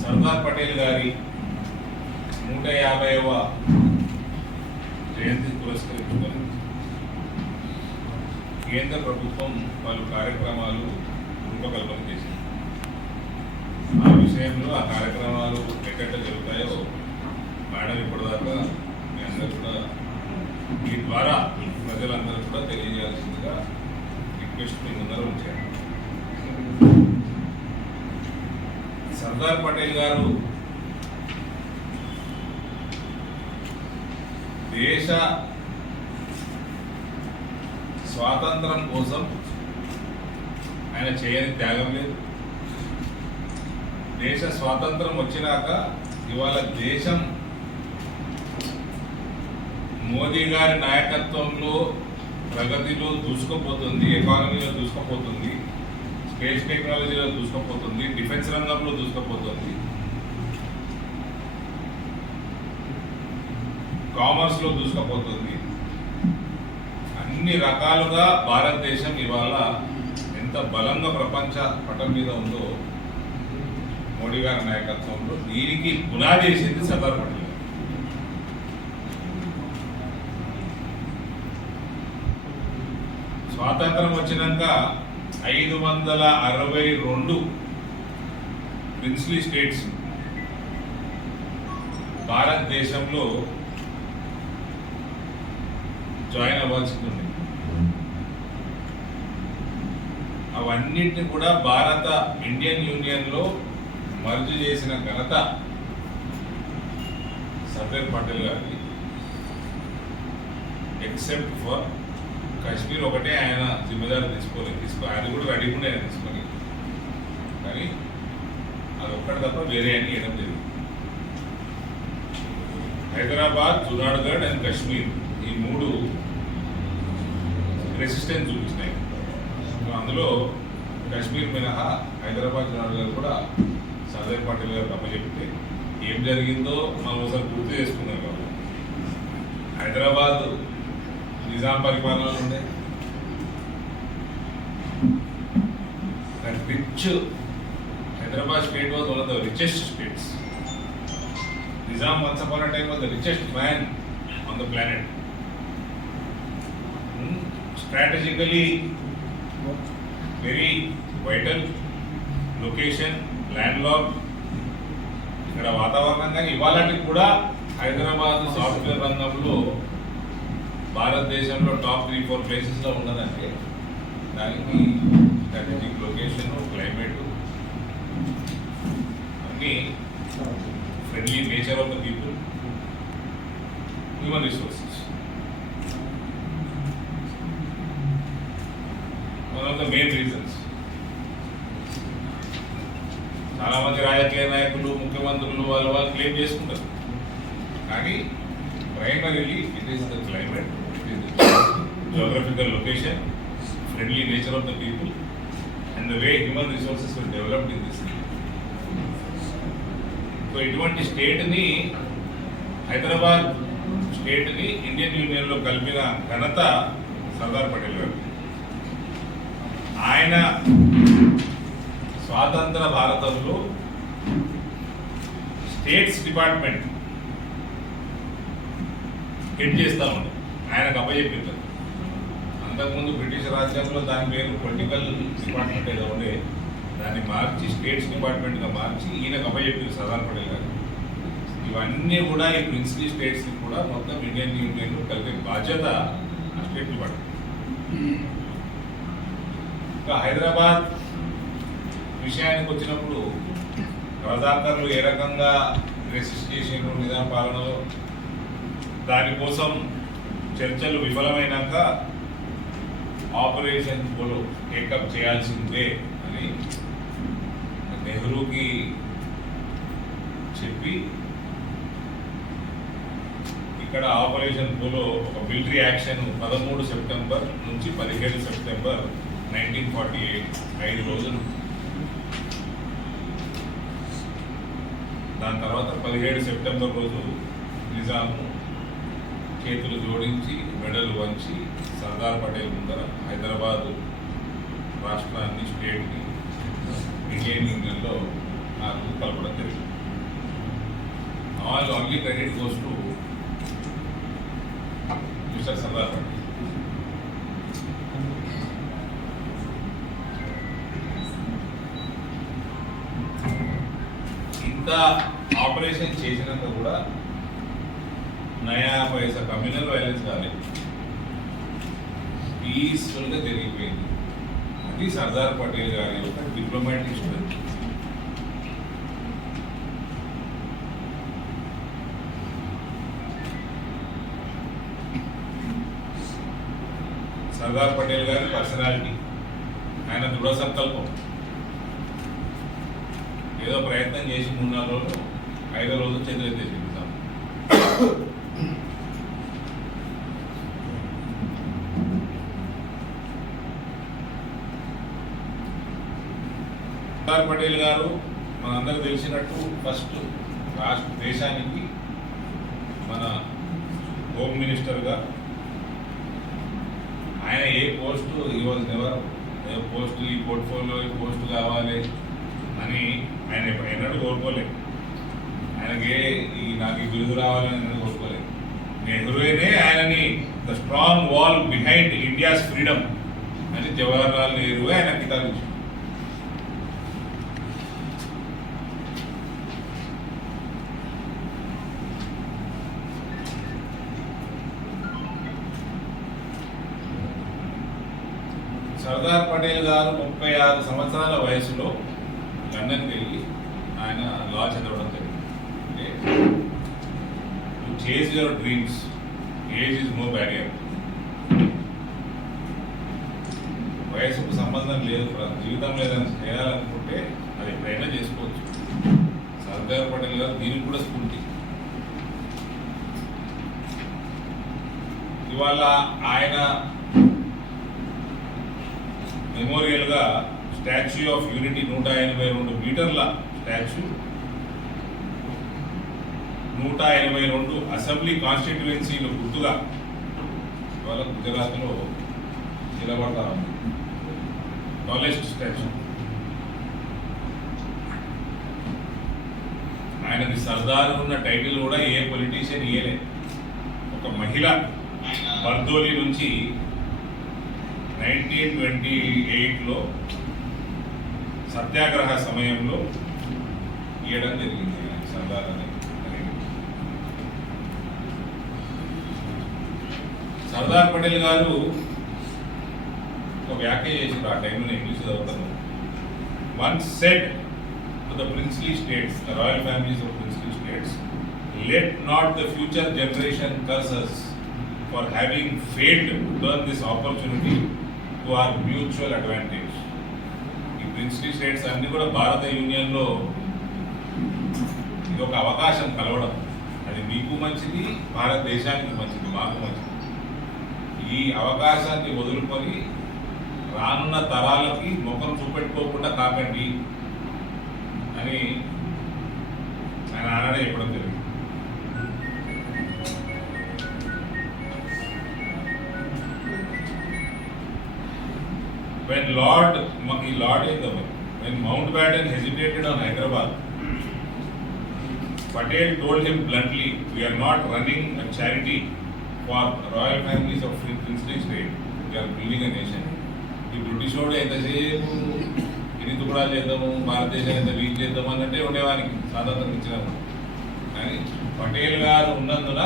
సర్దార్ పటేల్ గారి 150వ జయంతి పురస్కరించుకొని కేంద్ర ప్రభుత్వం పలు కార్యక్రమాలు రూపకల్పన చేసింది. ఆ విషయంలో ఆ కార్యక్రమాలు ఎక్కడ జరుగుతాయో మేడం ఇప్పటిదాకా మీ అందరూ కూడా మీ ద్వారా ప్రజలందరూ కూడా తెలియజేయాల్సిందిగా రిక్వెస్ట్ మీ ముందర ఉంచారు. సర్దార్ పటేల్ గారు దేశ స్వాతంత్రం కోసం ఆయన చేయని త్యాగం లేదు. దేశ స్వాతంత్రం వచ్చినాక ఇవాళ దేశం మోదీ గారి నాయకత్వంలో ప్రగతిలో దూసుకుపోతుంది, ఎకానమీలో దూసుకుపోతుంది, స్పేస్ టెక్నాలజీలో దూసుకుపోతుంది, డిఫెన్స్ రంగంలో దూసుకుపోతుంది, కామర్స్లో దూసుకుపోతుంది. అన్ని రకాలుగా భారతదేశం ఇవాళ ఎంత బలంగా ప్రపంచ పటం మీద ఉందో మోడీ గారి నాయకత్వంలో దీనికి పునాది వేసింది సర్దార్ పటేల్. స్వాతంత్రం వచ్చినాక 562 ప్రిన్స్లీ స్టేట్స్ భారతదేశంలో జాయిన్ అవ్వాల్సింది ఉంది. అవన్నిటిని కూడా ఇండియన్ యూనియన్లో మర్జ్ చేసిన ఘనత సర్దార్ పటేల్ గారికి. ఎక్సెప్ట్ ఫర్ కాశ్మీర్ ఒకటే ఆయన జిమ్మేదారు అది కూడా రెడీ ఉండే ఆయన తీసుకొని, కానీ అది ఒక్కటి తప్ప వేరే అని వేయడం జరిగింది. హైదరాబాద్, జునాగఢ్ అండ్ కాశ్మీర్ ఈ 3 రెసిస్టెన్స్ చూపించినాయి. అందులో కాశ్మీర్ మినహా హైదరాబాద్, జునాగఢ్ కూడా సర్దార్ పటేల్ గారు అప్పచెప్తే ఏం జరిగిందో మనం ఒకసారి గుర్తు చేసుకున్నాం. కాబట్టి హైదరాబాద్ నిజాం పరిపాలనలో ఉండే rich Hyderabad state was one of the richest states. Nizam once upon a time was the richest man on the planet. Strategically very vital location, land lock. ఇక్కడ వాతావరణం కానీ ఇవాళకి కూడా హైదరాబాద్ సాఫ్ట్వేర్ రంగంలో భారతదేశంలో టాప్ 3-4 ప్లేసెస్లో ఉన్నదంటే దానికి స్ట్రాటజిక్ లొకేషన్, క్లైమేట్, అన్నీ, friendly nature of the people, human resources. One of the main reasons. చాలా మంది రాజకీయ నాయకులు, ముఖ్యమంత్రులు వాళ్ళు క్లెయిమ్ చేసుకుంటారు, కానీ primarily it is the climate, it is the geographical location, friendly nature of the people, and the way human resources were developed in this region. So ఇటువంటి స్టేట్ని, Hyderabad స్టేట్ని Indian యూనియన్లో కలిపిన ఘనత సర్దార్ పటేల్ గారు. ఆయన స్వాతంత్ర భారతంలో స్టేట్స్ డిపార్ట్మెంట్ హెడ్ చేస్తూ ఉంటాం, ఆయనకు అప్పచెప్పింది. అంతకుముందు బ్రిటిష్ రాజ్యంలో దాని పేరు పొలిటికల్ డిపార్ట్మెంట్ ఏదో ఉండే, దాన్ని మార్చి స్టేట్స్ డిపార్ట్మెంట్గా మార్చి ఈయనకు అప్పచెప్పింది సర్దార్ పటేల్ గారు. ఇవన్నీ కూడా ఈ ప్రిన్స్లీ స్టేట్స్ని కూడా మొత్తం ఇండియన్ యూనియన్ కలిపే బాధ్యత ఆ స్టేట్ డిపార్ట్మెంట్. ఇంకా హైదరాబాద్ విషయానికి వచ్చినప్పుడు రజాకర్లు ఏ రకంగా రెసిస్ట్ చేసిన నిజాం పాలనలో, దానికోసం చర్చలు విఫలమైనాక ఆపరేషన్ పోలో టేకప్ చేయాల్సిందే అని నెహ్రూకి చెప్పి ఇక్కడ ఆపరేషన్ పోలో ఒక మిలిటరీ యాక్షన్ 13 సెప్టెంబర్ నుంచి 17 సెప్టెంబర్ 1948 5 రోజులు. దాని తర్వాత 17 సెప్టెంబర్ రోజు నిజాము చేతులు జోడించి మెడలు వంచి సర్దార్ పటేల్ ముందర హైదరాబాద్ రాష్ట్రాన్ని, స్టేట్ని ఇండియన్ యూనియన్లో నాకు కలపడం జరిగింది. All only credit goes to mister Sardar Patel. ఇంత ఆపరేషన్ చేసినాక కూడా నయా పైసా కమ్యూనల్ వైలెన్స్ కాలేదు, పీస్ఫుల్గా జరిగిపోయింది. అది సర్దార్ పటేల్ గారి యొక్క డిప్లొమాటిక్ స్ట్రెంత్. సర్దార్ పటేల్ గారి పర్సనాలిటీ, ఆయన దృఢ సంకల్పం. ఏదో ప్రయత్నం చేసి 3-4 రోజులు 5వ రోజు చేతులెత్తేసి సర్దార్ పటేల్ గారు మనందరూ తెలిసినట్టు ఫస్ట్ రాష్ట్ర దేశానికి మన హోమ్ మినిస్టర్గా ఆయన ఏ పోస్టు ఇవాళ నెవర్ పోస్ట్ ఈ పోర్ట్ఫోలియో ఈ పోస్ట్ కావాలి అని ఆయన ఎన్నడూ కోరుకోలేదు. ఆయనకి నాకు ఈ బిరుదు రావాలని ఎన్నడూ కోరుకోలేదు. నెహ్రూనే ఆయనని the strong wall behind India's freedom అని జవహర్లాల్ నెహ్రూ ఆయన కితాబు ఇచ్చారు. సర్దార్ పటేల్ గారు 36 సంవత్సరాల వయసులో లండన్కి వెళ్ళి ఆయన లా చదవడం జరిగింది. అంటే to chase your dreams, age is no barrier. వయసుకు సంబంధం లేదు. జీవితంలో ఏదైనా చేయాలనుకుంటే అది ఎప్పుడైనా చేసుకోవచ్చు. సర్దార్ పటేల్ గారు దీనికి కూడా స్ఫూర్తి. ఇవాళ ఆయన మెమోరియల్గా స్టాచ్యూ ఆఫ్ యూనిటీ 182 మీటర్ల స్టాచ్యూ, 182 అసెంబ్లీ కాన్స్టిట్యుయెన్సీలు గుర్తుగా ఇవాళ గుజరాత్లో నిలబడతా ఉంది. Tallest statue. ఆయనది సర్దార్ ఉన్న టైటిల్ కూడా ఏ పొలిటీషియన్ ఇయ్యలే. ఒక మహిళ బర్దోలి నుంచి 1928లో సత్యాగ్రహ సమయంలో ఇవ్వడం జరిగింది సర్దార్ అనేది. సర్దార్ పటేల్ గారు ఒక వ్యాఖ్య చేశారు, ఆ టైంలో ఇంగ్లీష్ చదువుతాను. Once said to the princely states, the royal families of princely states, let not the future generation curse us for having failed to turn this opportunity to our mutual advantage. ఈ princely states అన్ని కూడా భారత యూనియన్లో ఇది ఒక అవకాశం కలవడం, అది మీకు మంచిది, భారతదేశానికి మంచిది, మాకు మంచిది. ఈ అవకాశాన్ని వదులుకొని రానున్న తరాలకి ముఖం చూపెట్టుకోకుండా కాకండి అని ఆయన ఆనాడే చెప్పడం జరిగింది. When Mountbatten hesitated on Hyderabad, Patel told him bluntly, "We are not running a charity for royal families of princely state. We are building a nation." ఈ బ్రిటిష్ వాడు ఎంతసేపు ఇది కూడా చేద్దాము, భారతదేశం ఎంత వీక్ చేద్దాము అన్నట్టే ఉండేవానికి స్వాతంత్రం ఇచ్చినప్పుడు. కానీ పటేల్ గారు ఉన్నందున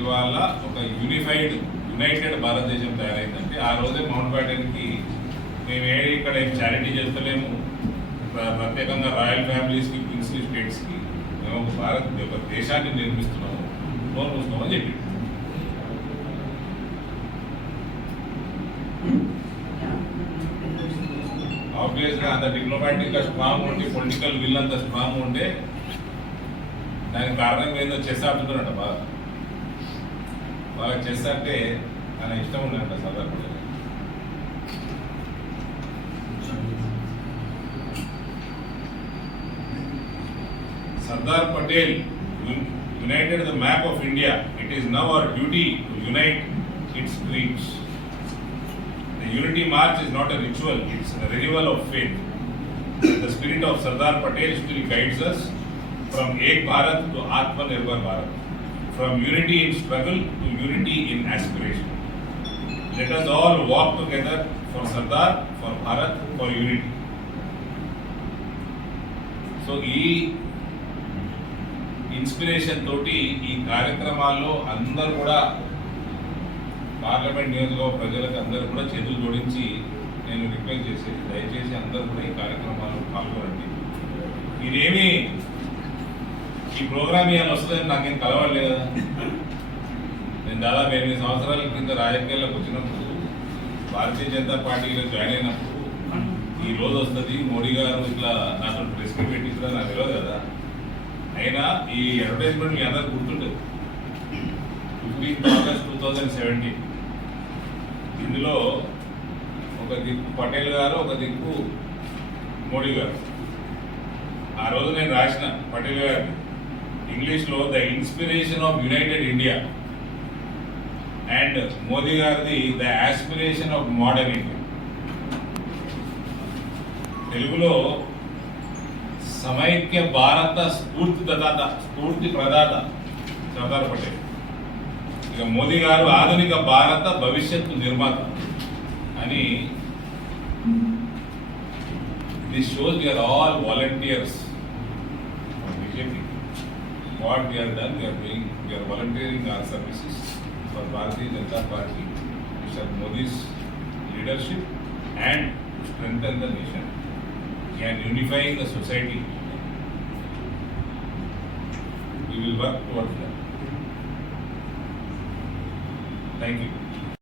ఇవాళ ఒక యునైటెడ్ భారతదేశం తయారైందంటే ఆ రోజే మౌంట్బాటన్కి మేము ఇక్కడ చారిటీ చేస్తలేము, ప్రత్యేకంగా రాయల్ ఫ్యామిలీస్కి, ప్రిన్స్లీ స్టేట్స్కి మేము ఒక దేశాన్ని నిర్మిస్తున్నాము, లోన్ చూస్తున్నామని చెప్పి. ఆబ్వియస్గా అంత డిప్లొమాటిక్గా స్ట్రాంగ్ ఉండి, పొలిటికల్ విల్ అంత స్ట్రాంగ్ ఉంటే దానికి కారణం ఏందో చెస్ ఆడుతున్నాడంట. బాగా చెస్ అంటే ఆయన ఇష్టం ఉందంట Sardar Patel. Sardar Patel united the map of India. It is now our duty to unite its dreams. The Unity March is not a ritual, it's a renewal of faith. The spirit of Sardar Patel still guides us from Ek Bharat to Atmanirbhar Bharat, from unity in struggle to unity in aspiration. Let us all walk together for Sardar, for Bharat, for unity. So, ఈ inspiration తోటి ఈ కార్యక్రమాల్లో అందరూ కూడా parliament నియోజకవర్గ ప్రజలకు అందరూ కూడా చేతులు జోడించి నేను రిక్వెస్ట్ చేసేది, దయచేసి అందరూ కూడా ఈ కార్యక్రమాల్లో పాల్గొనండి. ఇదేమి ఈ ప్రోగ్రామ్ ఇవాళ వస్తుందని నాకేం కలవట్లేదు కదా. నేను దాదాపు 8 సంవత్సరాల క్రింద రాజకీయాల్లోకి వచ్చినప్పుడు, భారతీయ జనతా పార్టీలో జాయిన్ అయినప్పుడు ఈ రోజు వస్తుంది మోడీ గారు ఇట్లా నాతో ప్రెస్ మీట్ పెట్టించడా నాకు తెలియదు కదా. అయినా ఈ అడ్వర్టైజ్మెంట్ మీ అందరికి గుర్తుంటుంది. 15th August 2017 ఇందులో ఒక దిక్కు పటేల్ గారు, ఒక దిక్కు మోడీ గారు. ఆ రోజు నేను రాసిన పటేల్ గారు ఇంగ్లీష్లో the inspiration of united India and Modi గారిది the aspiration of modern India. తెలుగులో సమైక్య భారత స్ఫూర్తి ప్రదాత సర్దార్ పటేల్. ఇక మోదీ గారు ఆధునిక భారత భవిష్యత్తు నిర్మాత అని. This shows we are all volunteers for BJP. What we are done, we are volunteering our services for Bharatiya Janata Party, Mr. Modi's leadership, and to strengthen the nation and unifying the society. We will work towards that. Thank you.